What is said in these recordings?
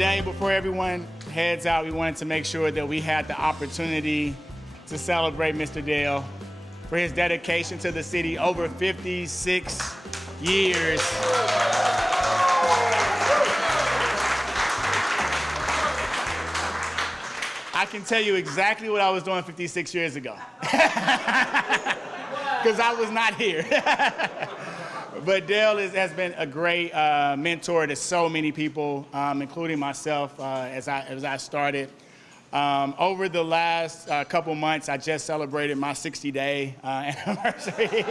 Today, before everyone heads out, we wanted to make sure that we had the opportunity to celebrate Mr. Dale for his dedication to the city over 56 years. I can tell you exactly what I was doing 56 years ago, because I was not here. But Dale has been a great mentor to so many people, including myself, as I started. Over the last couple months, I just celebrated my 60-day anniversary.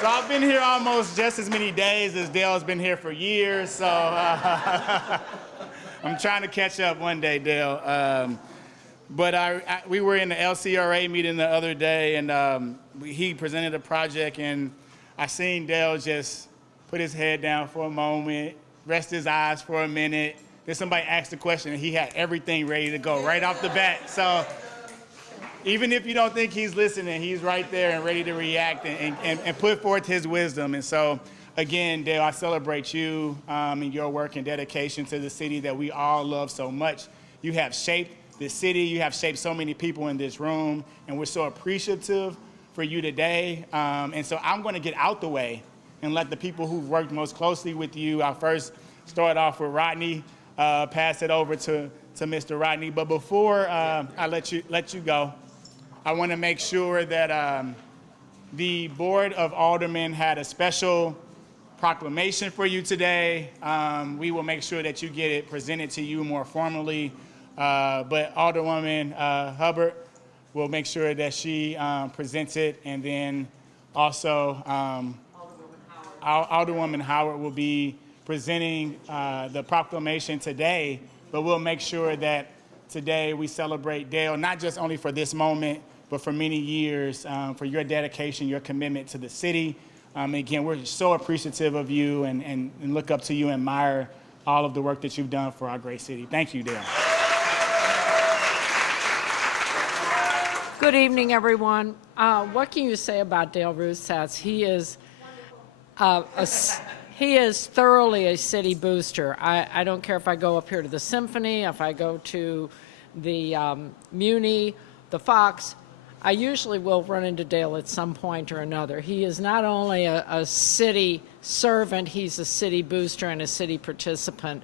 So I've been here almost just as many days as Dale's been here for years, so I'm trying to catch up one day, Dale. But we were in the LCRA meeting the other day, and he presented a project, and I seen Dale just put his head down for a moment, rest his eyes for a minute. Then somebody asked a question, and he had everything ready to go right off the bat. So even if you don't think he's listening, he's right there and ready to react and put forth his wisdom. And so, again, Dale, I celebrate you and your work and dedication to the city that we all love so much. You have shaped the city. You have shaped so many people in this room, and we're so appreciative for you today. And so I'm going to get out the way and let the people who've worked most closely with you. I'll first start off with Rodney, pass it over to Mr. Rodney. But before I let you go, I want to make sure that the Board of Aldermen had a special proclamation for you today. We will make sure that you get it presented to you more formally. But Alderwoman Hubbard will make sure that she presents it, and then also Alderwoman Howard will be presenting the proclamation today, but we'll make sure that today we celebrate Dale, not just only for this moment, but for many years, for your dedication, your commitment to the city. Again, we're so appreciative of you and look up to you and admire all of the work that you've done for our great city. Thank you, Dale. Good evening, everyone. What can you say about Dale Ruthsatz? He is thoroughly a city booster. I don't care if I go up here to the Symphony, if I go to the Muni, the Fox. I usually will run into Dale at some point or another. He is not only a city servant, he's a city booster and a city participant.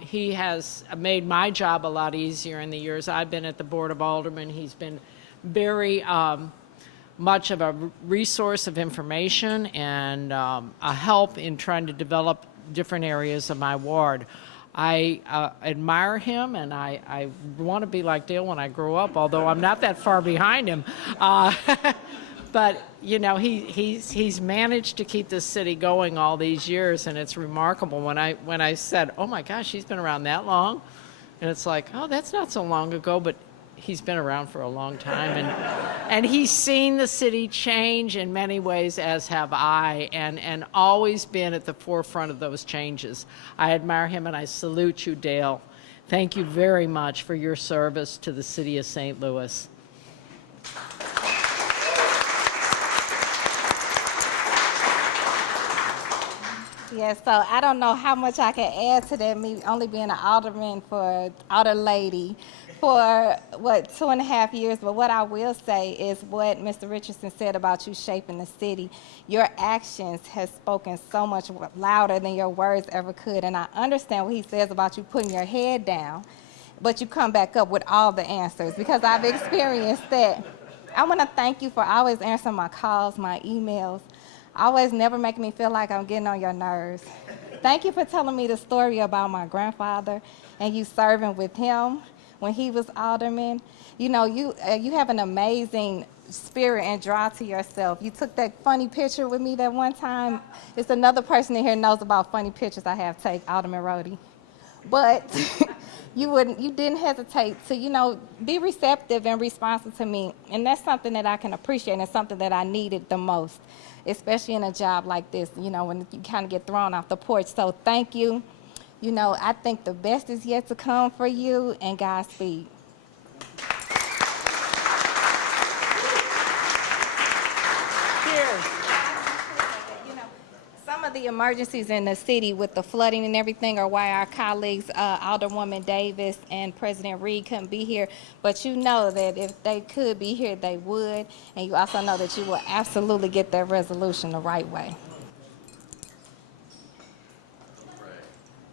He has made my job a lot easier in the years I've been at the Board of Aldermen. He's been very much of a resource of information and a help in trying to develop different areas of my ward. I admire him, and I want to be like Dale when I grow up, although I'm not that far behind him. But you know, he's managed to keep this city going all these years, and it's remarkable. When I said, "Oh my gosh, he's been around that long," and it's like, "Oh, that's not so long ago," but he's been around for a long time, and he's seen the city change in many ways, as have I, and always been at the forefront of those changes. I admire him, and I salute you, Dale. Thank you very much for your service to the city of St. Louis. Yeah, so I don't know how much I can add to that, me only being an alderman alder lady for, 2.5 years. But what I will say is what Mr. Richardson said about you shaping the city. Your actions have spoken so much louder than your words ever could. And I understand what he says about you putting your head down, but you come back up with all the answers, because I've experienced that. I want to thank you for always answering my calls, my emails, always never making me feel like I'm getting on your nerves. Thank you for telling me the story about my grandfather and you serving with him when he was alderman. You know, you have an amazing spirit and drive to yourself. You took that funny picture with me that one time. It's another person in here knows about funny pictures I have take, Alderman Rhodey. But you didn't hesitate to, be receptive and responsive to me. And that's something that I can appreciate and something that I needed the most, especially in a job like this, when you kind of get thrown off the porch. So thank you. I think the best is yet to come for you, and Godspeed. Cheers. Some of the emergencies in the city with the flooding and everything are why our colleagues, Alderwoman Davis and President Reed couldn't be here. But you know that if they could be here, they would. And you also know that you will absolutely get that resolution the right way.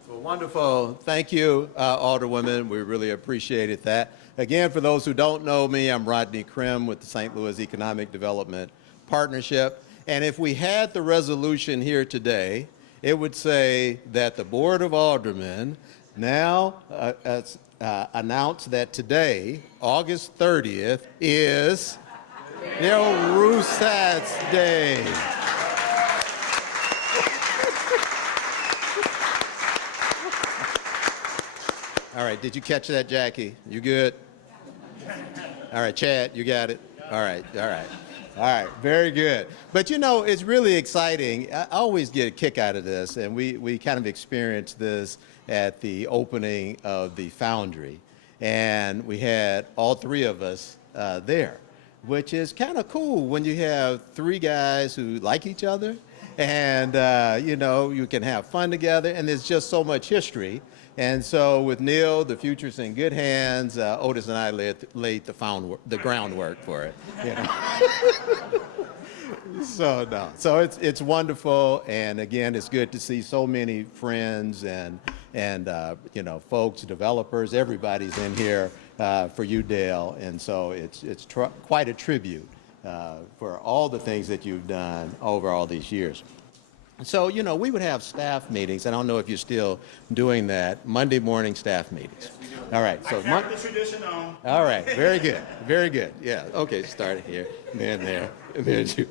Well, wonderful. Thank you, Alderwoman. We really appreciated that. Again, for those who don't know me, I'm Rodney Krim with the St. Louis Economic Development Partnership. And if we had the resolution here today, it would say that the Board of Aldermen now announce that today, August 30th, is Ruthsatz Day. All right, did you catch that, Jackie? You good? All right, Chad, you got it? All right, very good. But you know, it's really exciting. I always get a kick out of this, and we kind of experienced this at the opening of the Foundry. And we had all three of us there, which is kind of cool when you have three guys who like each other, and you know, you can have fun together, and there's just so much history. And so with Neil, the future's in good hands. Otis and I laid the groundwork for it. You know? So it's wonderful, and again, it's good to see so many friends and you know, folks, developers, everybody's in here for you, Dale, and so it's quite a tribute for all the things that you've done over all these years. So, you know, we would have staff meetings. I don't know if you're still doing that, Monday morning staff meetings. All right. So I carry the tradition on. all right. Very good. Very good. Yeah. Okay. Start here, and then there, and there's you.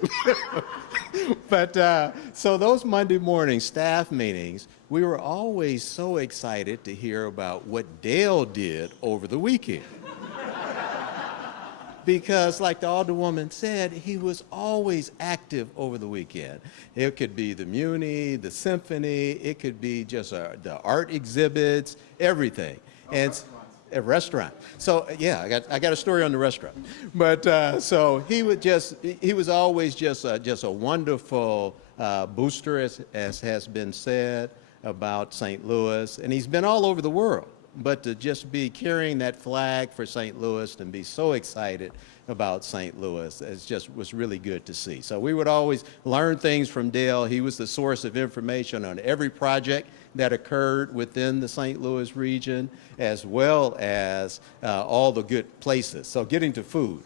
But so those Monday morning staff meetings, we were always so excited to hear about what Dale did over the weekend. Because like the Alderwoman said, he was always active over the weekend. It could be the Muni, the symphony, it could be just the art exhibits, everything. And a restaurant. So yeah, I got a story on the restaurant. But so he was always just a wonderful booster, as has been said about St. Louis, and he's been all over the world. But to just be carrying that flag for St. Louis and be so excited about St. Louis, was really good to see. So we would always learn things from Dale. He was the source of information on every project that occurred within the St. Louis region, as well as all the good places. So getting to food.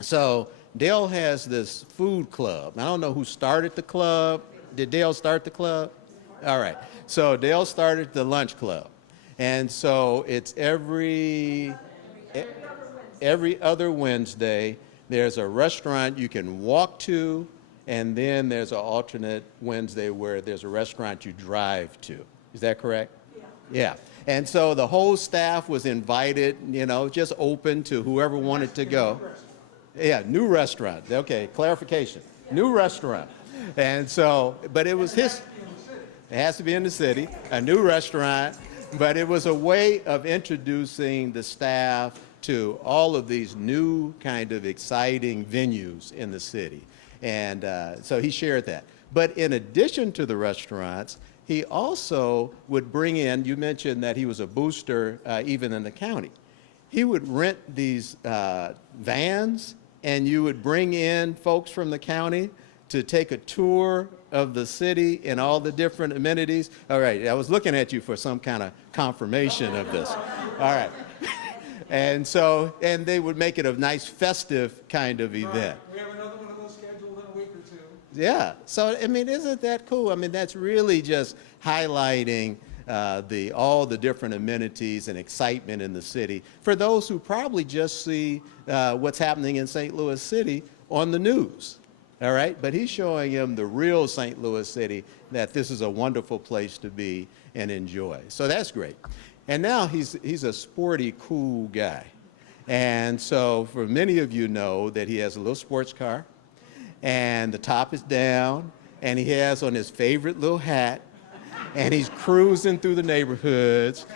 So Dale has this food club. I don't know who started the club. Did Dale start the club? All right. So Dale started the lunch club. And so it's every other Wednesday, there's a restaurant you can walk to, and then there's an alternate Wednesday where there's a restaurant you drive to. Is that correct? Yeah. And so the whole staff was invited, you know, just open to whoever wanted to go. Yeah, new restaurant. Okay, clarification. New restaurant. And so, but it was it has to be in the city, a new restaurant. But it was a way of introducing the staff to all of these new kind of exciting venues in the city. And so he shared that. But in addition to the restaurants, he also would bring in, you mentioned that he was a booster even in the county. He would rent these vans, and you would bring in folks from the county to take a tour of the city and all the different amenities. All right, I was looking at you for some kind of confirmation of this. All right. And they would make it a nice festive kind of event. We have another one of those scheduled in a week or two. Yeah, so I mean, isn't that cool? I mean, that's really just highlighting all the different amenities and excitement in the city for those who probably just see what's happening in St. Louis City on the news. All right, but he's showing him the real St. Louis City, that this is a wonderful place to be and enjoy. So that's great. And now he's a sporty, cool guy. And so for many of you know that he has a little sports car, and the top is down, and he has on his favorite little hat, and he's cruising through the neighborhoods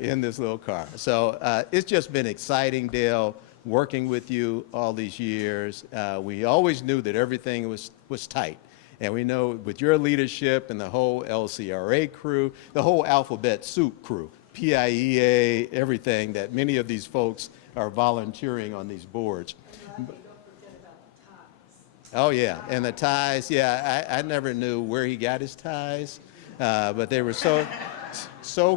in this little car. So it's just been exciting, Dale, working with you all these years. We always knew that everything was tight. And we know with your leadership and the whole LCRA crew, the whole alphabet soup crew, PIEA, everything, that many of these folks are volunteering on these boards. Oh, yeah, and the ties, yeah, I never knew where he got his ties, but they were so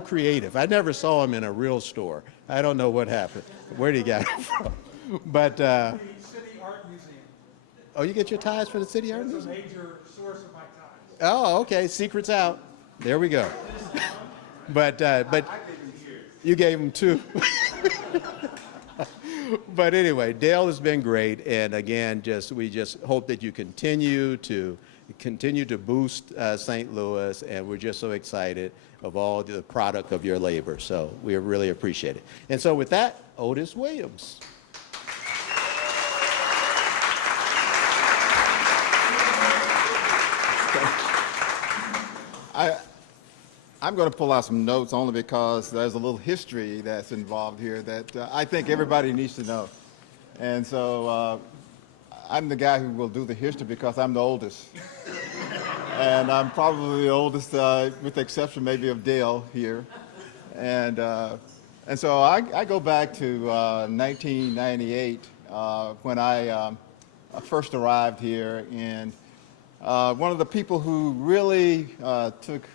creative. I never saw him in a real store. I don't know what happened, where did he get it from. But, The City Art Museum oh, you get your ties from the City Art is a Museum? major source of my ties. Oh, okay, secret's out. There we go. But you gave him two. But anyway, Dale has been great, and again, we just hope that you continue to boost St. Louis, and we're just so excited of all the product of your labor. So we really appreciate it. And so with that, Otis Williams. I'm going to pull out some notes only because there's a little history that's involved here that I think everybody needs to know. And so I'm the guy who will do the history because I'm the oldest. And I'm probably the oldest, with the exception maybe of Dale here. And so I go back to 1998 when I first arrived here. And one of the people who really took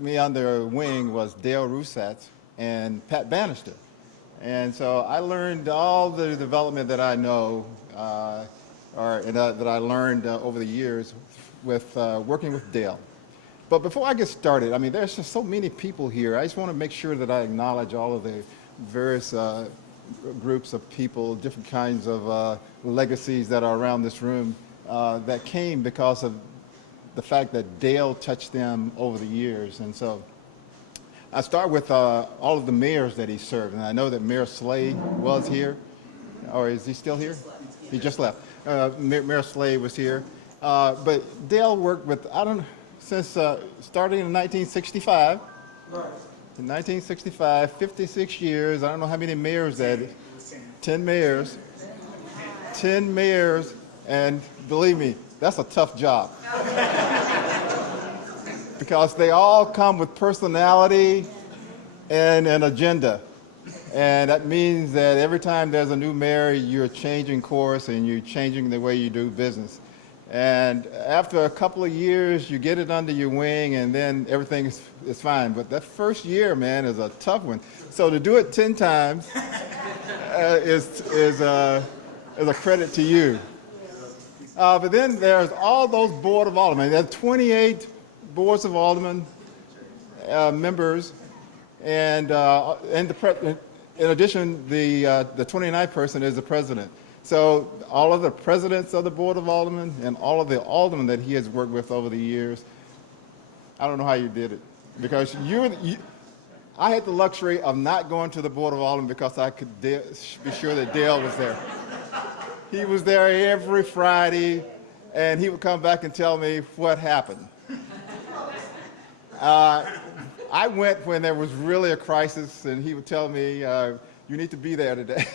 me under wing was Dale Ruthsatz and Pat Bannister. And so I learned all the development that I know, that I learned over the years with working with Dale. But before I get started, I mean, there's just so many people here. I just want to make sure that I acknowledge all of the various groups of people, different kinds of legacies that are around this room that came because of the fact that Dale touched them over the years. And so I start with all of the mayors that he served. And I know that Mayor Slade was here. Or is he still here? He just left. Mayor Slade was here. But Dale worked with, since starting in 1965. Right. In 1965, 56 years. I don't know how many mayors that, 10 mayors. 10 mayors. And believe me, that's a tough job. Because they all come with personality and an agenda. And that means that every time there's a new mayor, you're changing course and you're changing the way you do business. And after a couple of years, you get it under your wing and then everything is fine. But that first year, man, is a tough one. So to do it 10 times is a credit to you. But then there's all those Board of Aldermen. There are 28 Boards of Aldermen members, and in addition, the 29th person is the president. So all of the presidents of the Board of Aldermen and all of the aldermen that he has worked with over the years, I don't know how you did it. Because I had the luxury of not going to the Board of Aldermen because I could be sure that Dale was there. He was there every Friday, and he would come back and tell me what happened. I went when there was really a crisis, and he would tell me, you need to be there today.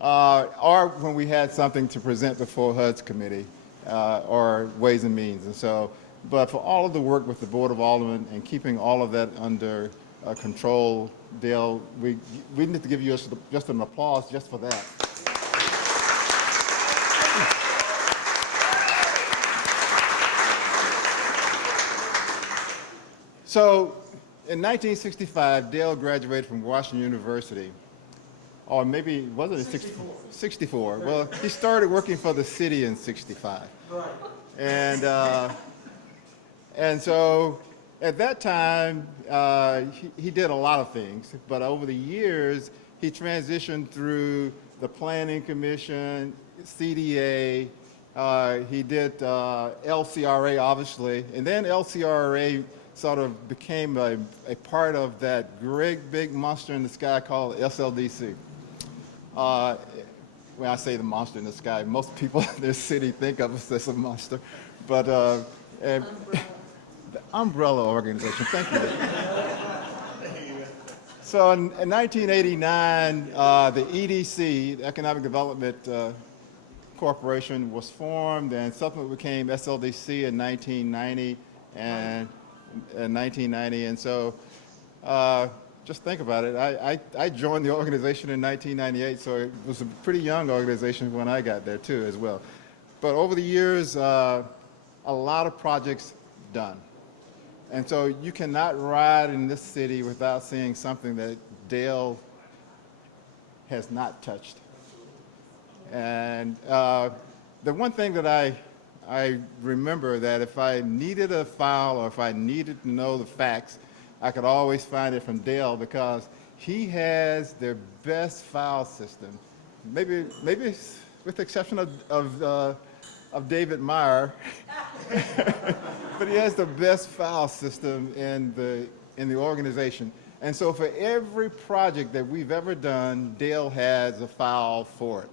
Or when we had something to present before HUD's committee, or Ways and Means. And so, but for all of the work with the Board of Aldermen and keeping all of that under control, Dale, we need to give you just an applause just for that. So in 1965, Dale graduated from Washington University. Or maybe, wasn't it 64? 64. Well, he started working for the city in 65. Right. And so at that time, he did a lot of things. But over the years, he transitioned through the Planning Commission, CDA. He did LCRA, obviously. And then LCRA sort of became a part of that great big monster in the sky called SLDC. When I say the monster in the sky, most people in this city think of us as a monster. But the umbrella organization, thank you. So in 1989, the EDC, the Economic Development Corporation was formed and subsequently became SLDC in 1990 and and so just think about it. I joined the organization in 1998, so it was a pretty young organization when I got there too as well. But over the years, a lot of projects done. And so you cannot ride in this city without seeing something that Dale has not touched. And the one thing that I remember that if I needed a file or if I needed to know the facts, I could always find it from Dale because he has their best file system. Maybe with the exception of David Meyer, but he has the best file system in the organization. And so for every project that we've ever done, Dale has a file for it.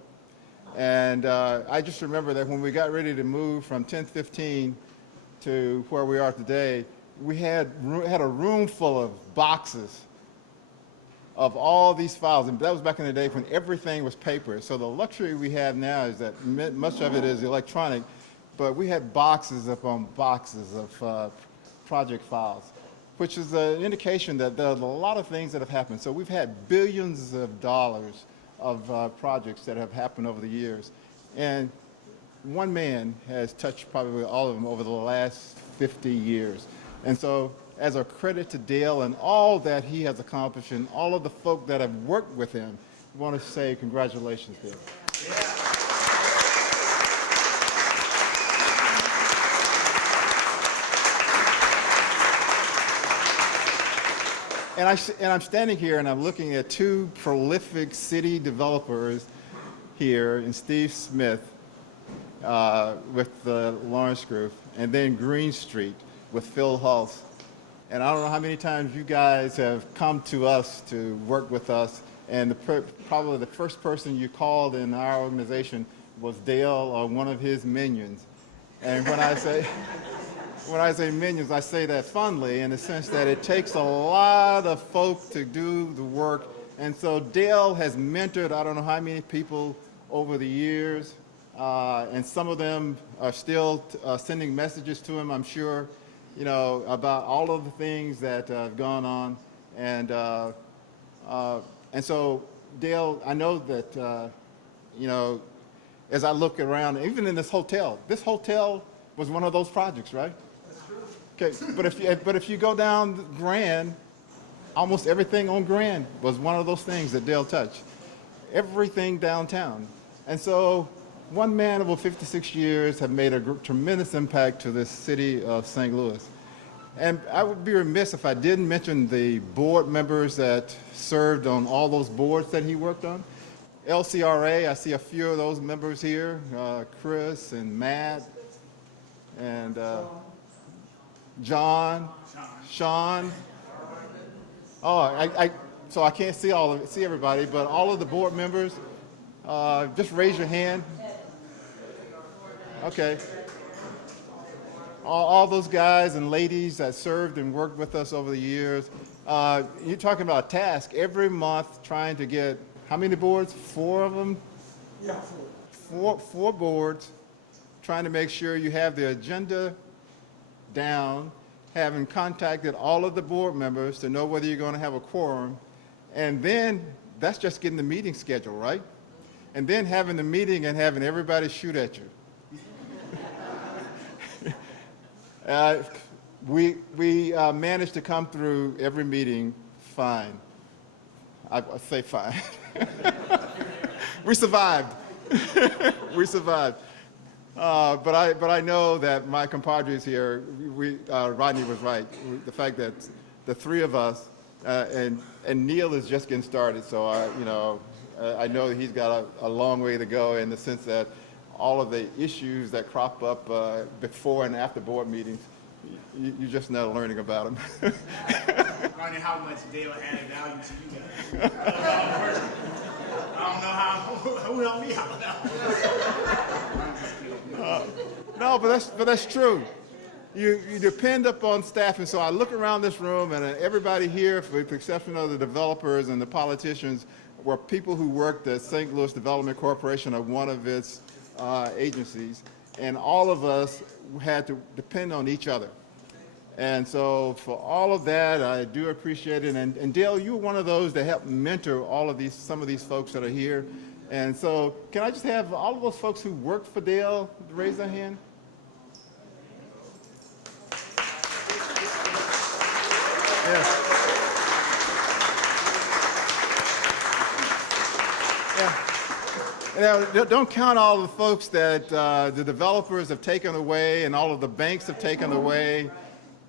And I just remember that when we got ready to move from 1015 to where we are today, we had a room full of boxes of all these files. And that was back in the day when everything was paper. So the luxury we have now is that much of it is electronic, but we had boxes upon boxes of project files, which is an indication that there are a lot of things that have happened. So we've had billions of dollars of projects that have happened over the years. And one man has touched probably all of them over the last 50 years. And so as a credit to Dale and all that he has accomplished and all of the folk that have worked with him, I want to say congratulations, Dale. And I'm standing here and I'm looking at two prolific city developers here in Steve Smith with the Lawrence Group, and then Green Street with Phil Hulse. And I don't know how many times you guys have come to us to work with us, and probably the first person you called in our organization was Dale or one of his minions. And when I say minions, I say that fondly in the sense that it takes a lot of folk to do the work. And so Dale has mentored I don't know how many people over the years, and some of them are still sending messages to him, I'm sure, about all of the things that have gone on. And so, Dale, I know that, as I look around, even in this hotel was one of those projects, right? Okay, but if you go down Grand, almost everything on Grand was one of those things that Dale touched. Everything downtown. And so one man over 56 years have made a tremendous impact to this city of St. Louis. And I would be remiss if I didn't mention the board members that served on all those boards that he worked on. LCRA, I see a few of those members here, Chris and Matt and John, Sean. Oh, so I can't see everybody, but all of the board members, just raise your hand. Okay. All those guys and ladies that served and worked with us over the years. You're talking about a task every month trying to get, how many boards? 4 of them? Yeah, Four boards, trying to make sure you have the agenda down, having contacted all of the board members to know whether you're going to have a quorum, and then that's just getting the meeting schedule, right? And then having the meeting and having everybody shoot at you. We managed to come through every meeting fine. I say fine. We survived. We survived. But I know that my compadres here, Rodney was right. The fact that the 3 of us, and Neil is just getting started, so I know that he's got a long way to go in the sense that all of the issues that crop up before and after board meetings, you're just now learning about them. Learning how much Dale added value to you guys. I don't know who helped me out. No, but that's true. You depend upon staff, and so I look around this room, and everybody here, with the exception of the developers and the politicians, were people who worked at St. Louis Development Corporation or one of its agencies, and all of us had to depend on each other. And so for all of that, I do appreciate it. And Dale, you were one of those that helped mentor some of these folks that are here. And so can I just have all of those folks who worked for Dale raise their hand? Yeah. Yeah. Now, don't count all the folks that the developers have taken away and all of the banks have taken away.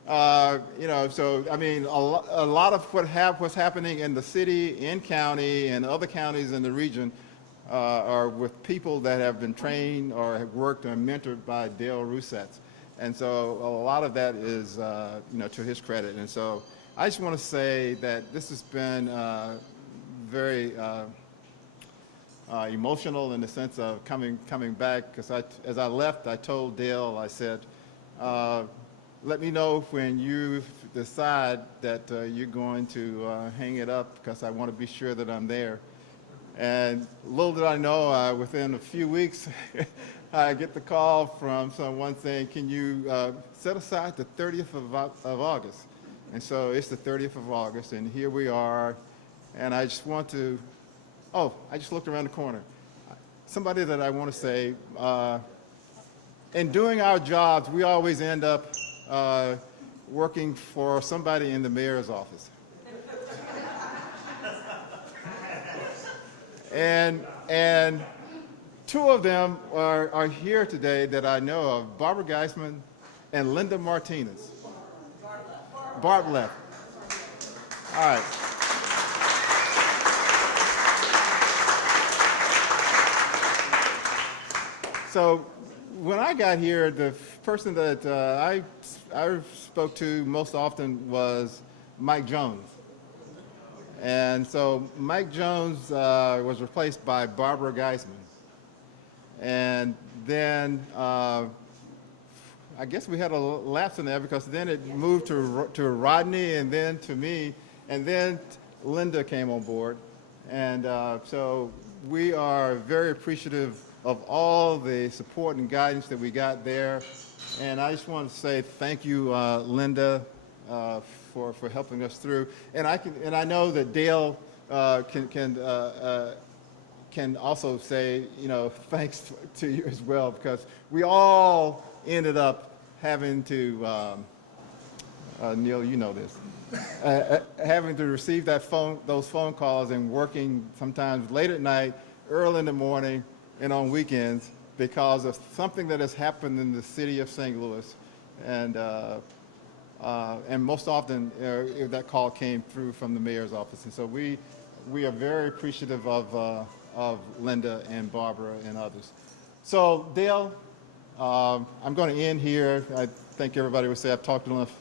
So I mean, a lot of what's happening in the city, in county, and other counties in the region are with people that have been trained or have worked and mentored by Dale Ruthsatz. And so a lot of that is, to his credit. And so I just want to say that this has been very emotional in the sense of coming back, because as I left, I told Dale, I said, let me know when you decide that you're going to hang it up, because I want to be sure that I'm there. And little did I know, within a few weeks, I get the call from someone saying, can you set aside the 30th of August? And so it's the 30th of August, and here we are. And I just want to, I just looked around the corner. Somebody that I want to say, in doing our jobs, we always end up working for somebody in the mayor's office. And two of them are here today that I know of, Barbara Geisman and Linda Martinez. Barb left. All right. So when I got here, the person that I spoke to most often was Mike Jones. And so Mike Jones was replaced by Barbara Geisman. And then I guess we had a lapse in there, because then it moved to Rodney and then to me, and then Linda came on board. And so we are very appreciative of all the support and guidance that we got there. And I just want to say thank you, Linda, for helping us through. And I know that Dale can also say, thanks to you as well, because we all ended up having to, Neil, you know this, having to receive those phone calls and working sometimes late at night, early in the morning, and on weekends, because of something that has happened in the city of St. Louis. And most often that call came through from the mayor's office. And so we are very appreciative of Linda and Barbara and others. So Dale, I'm going to end here. I think everybody would say I've talked enough.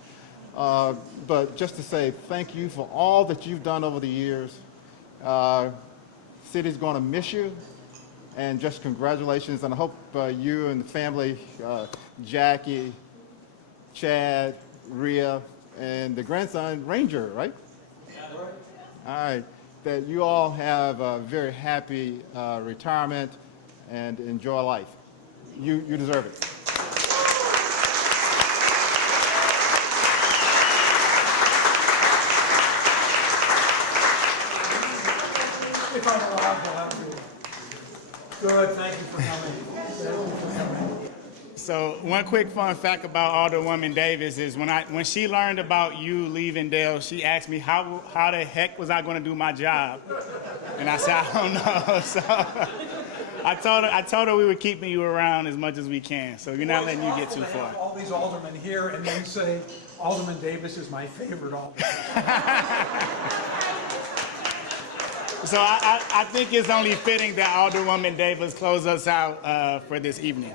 But just to say thank you for all that you've done over the years. City's going to miss you. And just congratulations, and I hope you and the family, Jackie, Chad, Rhea, and the grandson, Ranger, right? Yeah. All right, that you all have a very happy retirement and enjoy life. You deserve it. If I'm allowed, I'll have you. Good, thank you for coming. Thank you for coming. So one quick fun fact about Alderwoman Davis is when she learned about you leaving Dale, she asked me how the heck was I going to do my job, and I said I don't know. So I told her we were keeping you around as much as we can. So you're not letting you get too far. All these aldermen here, and then say Alderman Davis is my favorite alderman. So I think it's only fitting that Alderwoman Davis close us out for this evening.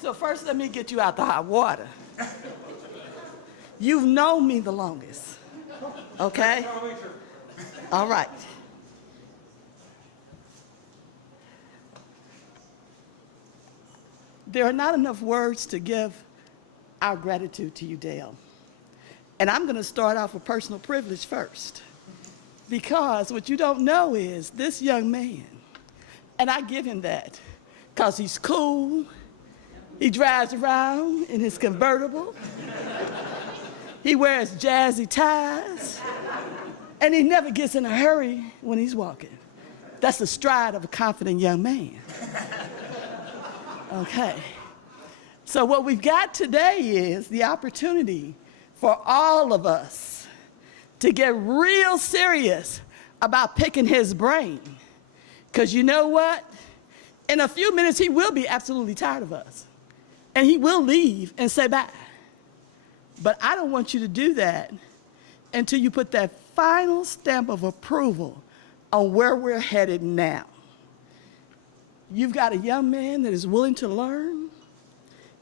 So first, let me get you out the hot water. You've known me the longest, okay? All right. There are not enough words to give our gratitude to you, Dale. And I'm going to start off with personal privilege first. Because what you don't know is this young man, and I give him that, because he's cool, he drives around in his convertible, he wears jazzy ties, and he never gets in a hurry when he's walking. That's the stride of a confident young man. Okay. So what we've got today is the opportunity for all of us to get real serious about picking his brain. Because you know what? In a few minutes, he will be absolutely tired of us. And he will leave and say bye. But I don't want you to do that until you put that final stamp of approval on where we're headed now. You've got a young man that is willing to learn.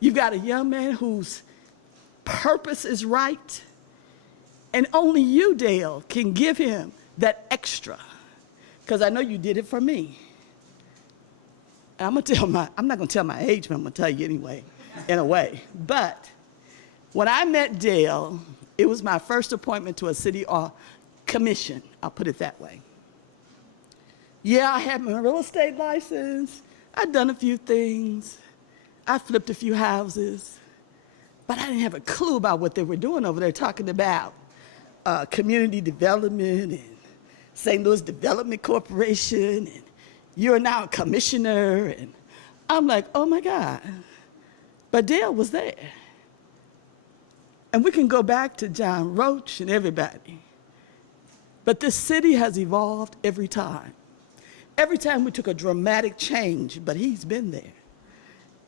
You've got a young man whose purpose is right. And only you, Dale, can give him that extra. Because I know you did it for me. And I'm not going to tell my age, but I'm going to tell you anyway, in a way. But when I met Dale, it was my first appointment to a city commission. I'll put it that way. Yeah, I had my real estate license. I'd done a few things. I flipped a few houses. But I didn't have a clue about what they were doing over there, talking about community development and St. Louis Development Corporation, and you're now a commissioner. And I'm like, oh my God. But Dale was there. And we can go back to John Roach and everybody. But this city has evolved every time. Every time we took a dramatic change, but he's been there.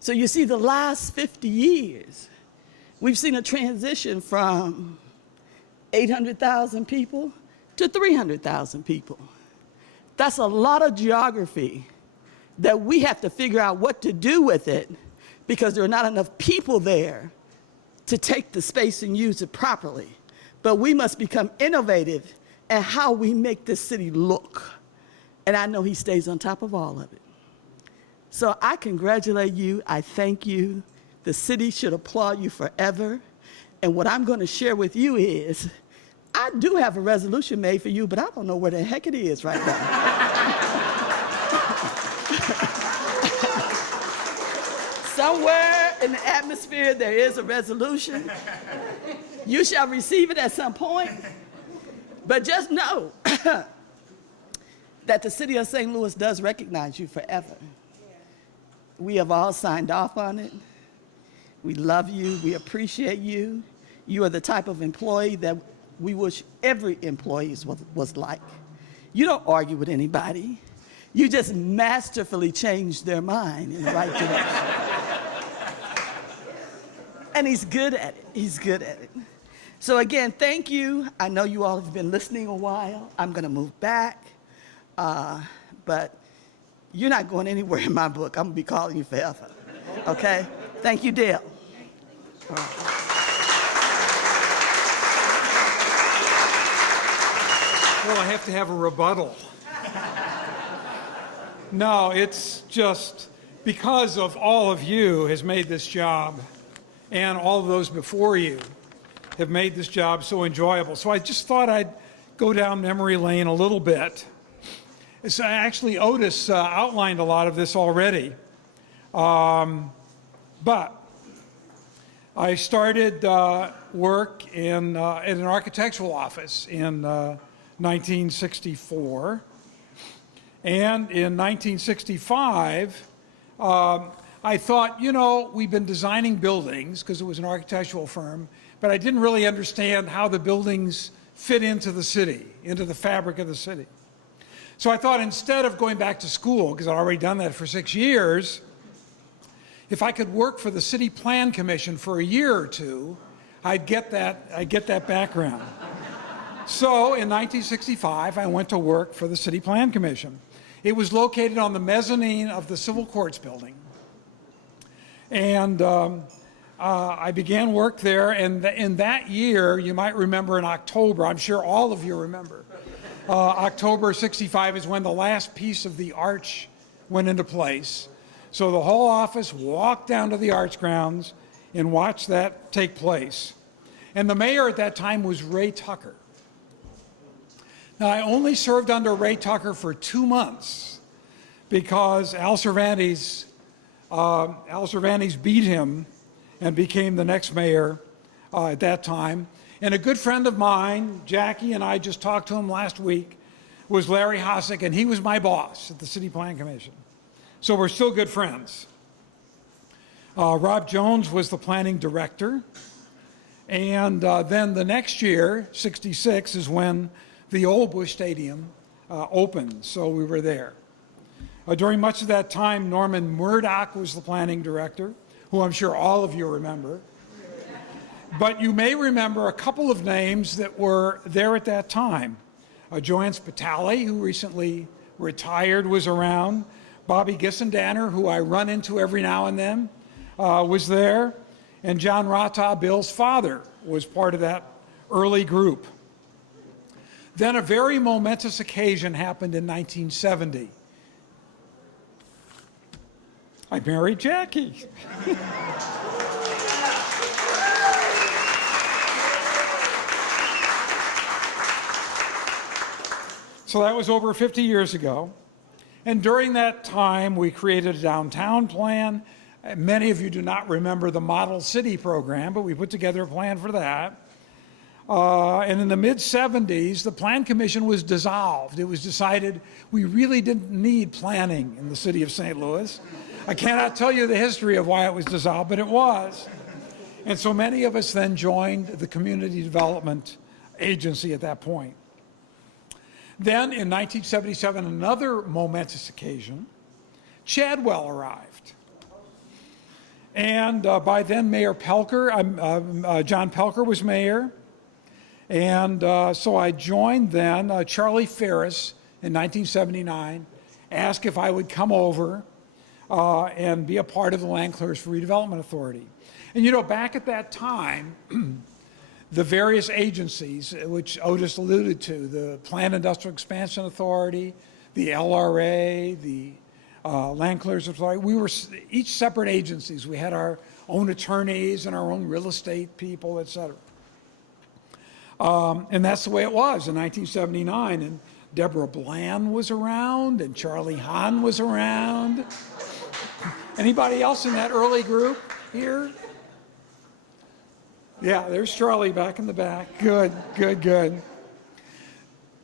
So you see, the last 50 years, we've seen a transition from 800,000 people to 300,000 people. That's a lot of geography that we have to figure out what to do with it, because there are not enough people there to take the space and use it properly. But we must become innovative in how we make this city look. And I know he stays on top of all of it. So I congratulate you. I thank you. The city should applaud you forever. And what I'm going to share with you is, I do have a resolution made for you, but I don't know where the heck it is right now. Somewhere in the atmosphere, there is a resolution. You shall receive it at some point. But just know that the city of St. Louis does recognize you forever. We have all signed off on it. We love you. We appreciate you. You are the type of employee that we wish every employee was like. You don't argue with anybody. You just masterfully change their mind in the right direction. And he's good at it. He's good at it. So again, thank you. I know you all have been listening a while. I'm going to move back. But you're not going anywhere in my book. I'm going to be calling you forever. Okay? Thank you, Dale. All right. Well, I have to have a rebuttal. No, it's just because of all of you has made this job, and all of those before you have made this job so enjoyable. So I just thought I'd go down memory lane a little bit. So actually, Otis outlined a lot of this already. But I started work in an architectural office in 1964. And in 1965, I thought, you know, we've been designing buildings because it was an architectural firm, but I didn't really understand how the buildings fit into the city, into the fabric of the city. So I thought, instead of going back to school, because I'd already done that for 6 years, if I could work for the City Plan Commission for a year or two, I'd get that background. So in 1965, I went to work for the City Plan Commission. It was located on the mezzanine of the Civil Courts building. And I began work there, and in that year, you might remember in October, I'm sure all of you remember, October 65 is when the last piece of the arch went into place. So the whole office walked down to the arch grounds and watched that take place. And the mayor at that time was Ray Tucker. Now, I only served under Ray Tucker for 2 months because Al Cervantes beat him and became the next mayor at that time. And a good friend of mine, Jackie, and I just talked to him last week, was Larry Hossack, and he was my boss at the City Plan Commission. So we're still good friends. Rob Jones was the planning director. And then the next year, 66, is when the old Bush Stadium opened, so we were there. During much of that time, Norman Murdoch was the planning director, who I'm sure all of you remember. But you may remember a couple of names that were there at that time. Joanne Spitali, who recently retired, was around. Bobby Gissendanner, who I run into every now and then, was there. And John Rata, Bill's father, was part of that early group. Then a very momentous occasion happened in 1970. I married Jackie. So that was over 50 years ago. And during that time, we created a downtown plan. Many of you do not remember the Model City program, but we put together a plan for that. And in the mid-70s, the Plan Commission was dissolved. It was decided we really didn't need planning in the city of St. Louis. I cannot tell you the history of why it was dissolved, but it was. And so many of us then joined the Community Development Agency at that point. Then in 1977, another momentous occasion, Chadwell arrived. And by then, Mayor Pelker, John Pelker was mayor. And so I joined then Charlie Ferris in 1979, asked if I would come over and be a part of the Land Clearance for Redevelopment Authority. And you know, back at that time, the various agencies, which Otis alluded to, the Planned Industrial Expansion Authority, the LRA, the Land Clearance Authority, we were each separate agencies. We had our own attorneys and our own real estate people, et cetera. And that's the way it was in 1979. And Deborah Bland was around, and Charlie Hahn was around. Anybody else in that early group here? Yeah, there's Charlie back in the back. Good, good, good.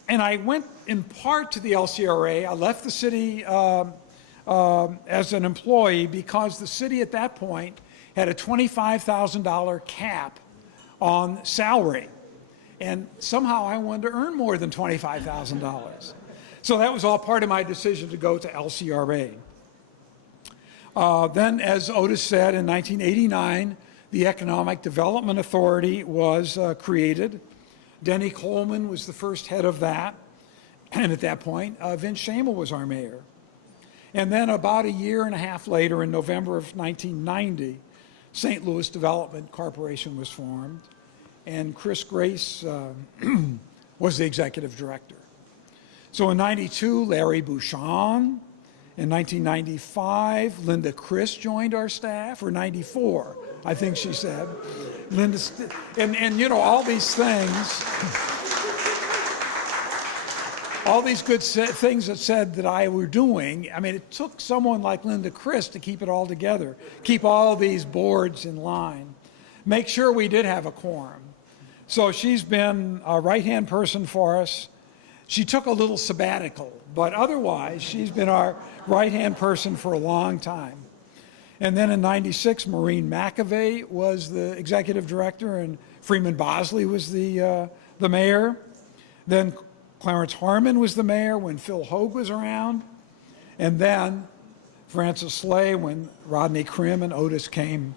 And I went in part to the LCRA. I left the city as an employee because the city at that point had a $25,000 cap on salary. And somehow I wanted to earn more than $25,000. So that was all part of my decision to go to LCRA. Then, as Otis said, in 1989, the Economic Development Authority was created. Denny Coleman was the first head of that. And at that point, Vince Schamel was our mayor. And then about a year and a half later, in November of 1990, St. Louis Development Corporation was formed. And Chris Grace was the executive director. So in 92, Larry Bouchon. In 1995, Linda Chris joined our staff, or 94, I think she said. Linda, and you know, all these things, all these good things that said that I were doing, I mean, it took someone like Linda Chris to keep it all together, keep all these boards in line, make sure we did have a quorum. So she's been a right-hand person for us. She took a little sabbatical, but otherwise, she's been our right-hand person for a long time. And then in 96, Maureen McAvey was the executive director, and Freeman Bosley was the mayor. Then Clarence Harmon was the mayor when Phil Hogue was around. And then Francis Slay when Rodney Krim and Otis came.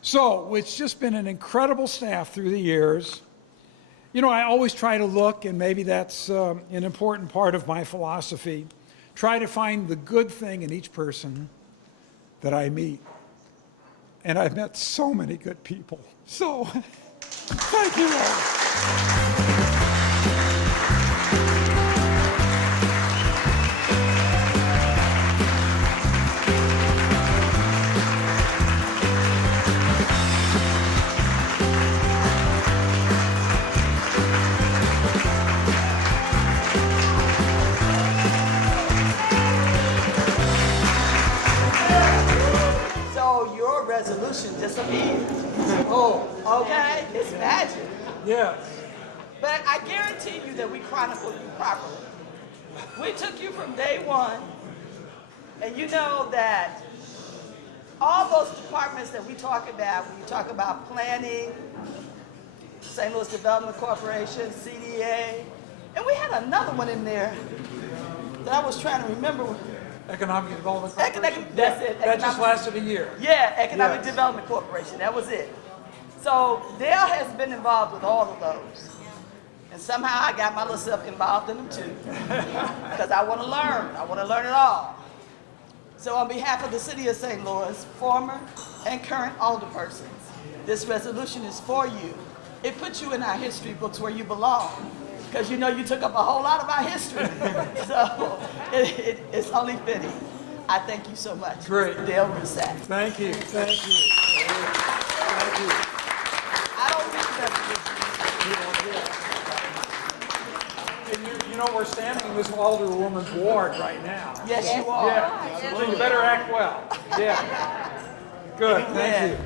So it's just been an incredible staff through the years. You know, I always try to look, and maybe that's an important part of my philosophy, try to find the good thing in each person that I meet. And I've met so many good people. So, thank you all. here. Oh, Okay? It's magic. yes. But I guarantee you that we chronicled you properly. We took you from day one, and you know that all those departments that we talk about, when you talk about planning, St. Louis Development Corporation, CDA, and we had another one in there that I was trying to remember. Economic Development Corporation. That's it. That just Economic- lasted a year. Yeah, Economic Yes. Development Corporation, that was it. So Dale has been involved with all of those. And somehow I got myself involved in them too. Because I want to learn. I want to learn it all. So on behalf of the city of St. Louis, former and current alderpersons, this resolution is for you. It puts you in our history books where you belong. Because you know you took up a whole lot of our history. So it's only fitting. I thank you so much. Great. Dale Ruthsatz. Thank you. Thank you. Thank you. I don't read resolutions. And you know, we're standing in this alderwoman's ward right now. Yes, you are. Yeah. So you better act well. Yeah. Good. Thank you.